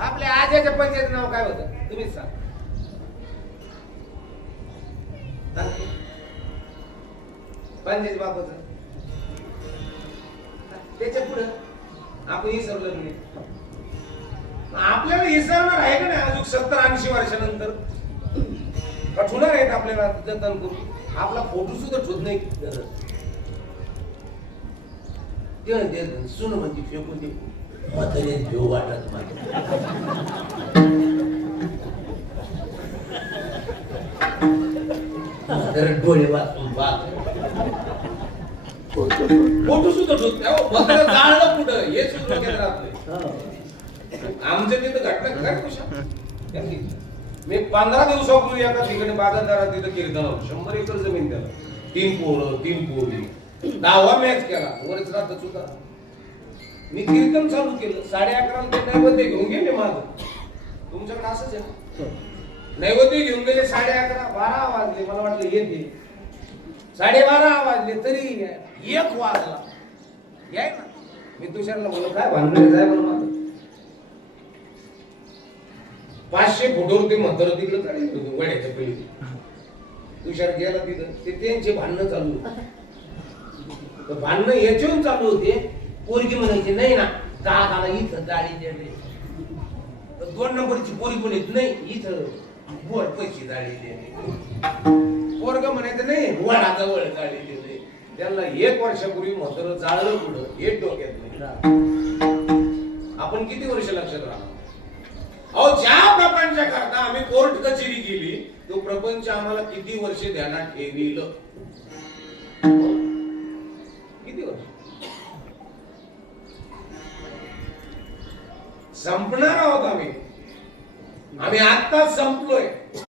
आपल्या आज्याच्या पंचायत नाव काय होतं तुम्हीच सांग. पंचायत बापाचं त्याच्या पुढे आपण विसरलो नाही. आपल्याला विसरणार आहे का नाही अजून 70-80 वर्षानंतर कठुणार आहेत आपल्याला जतन करून. आपला फोटो सुद्धा ठेवत नाही ते सुन म्हणते फेकून दे म्हातारे घेऊ वाटत म्हातारे डोळे वाचून बात फोटो सुद्धा ठेवत नाही. जाळलं कुठं हे सुद्धा केंद्र आपले आमच्या तिथं घटना काय कशा. मी 15 दिवसापूर्वी एका ठिकाणी बागायतदारात तिथं कीर्तन होतं. 100 एकर जमीन त्याला 3 पोरं 3 पोरी 10वा मॅच केला वरच राहत सुद्धा. मी कीर्तन चालू केलं 11:30 ते नैवेद्य घेऊन गेले. माझं तुमच्याकडे असंच आहे नैवेद्य घेऊन गेले 11:30 12 वाजले. मला वाटलं येते 12:30 वाजले तरी 1 वाजला याय ना. मी तुषारला बोललो काय भांडण जाय मला माझं 500 फुटावर ते म्हातारं तिकडे काढले वड्याच्या पहिली. तुषार गेला तिथं ते त्यांचे भांडणं चालू होते. भांडणं याच्यावरून चालू होते. पोरगी म्हणायची नाही ना दादाला इथं गाडी द्यावी. 2 नंबरची पोरगी म्हणायची नाही इथं बोट पैसे गाडी द्यावी. पोरग म्हणायचं नाही वडाजवळ गाडी द्यावी. त्यांना 1 वर्षापूर्वी म्हातारं जाळलं पुढं हे डोक्यात नाही. आपण किती वर्ष लक्षात राहणार. अहो ज्या प्रपंचाकरता आम्ही कोर्ट कचेरी केली तो प्रपंच आम्हाला किती वर्ष ध्यानात ठेविल. किती वर्ष संपणार आहोत आम्ही आत्ताच संपलोय.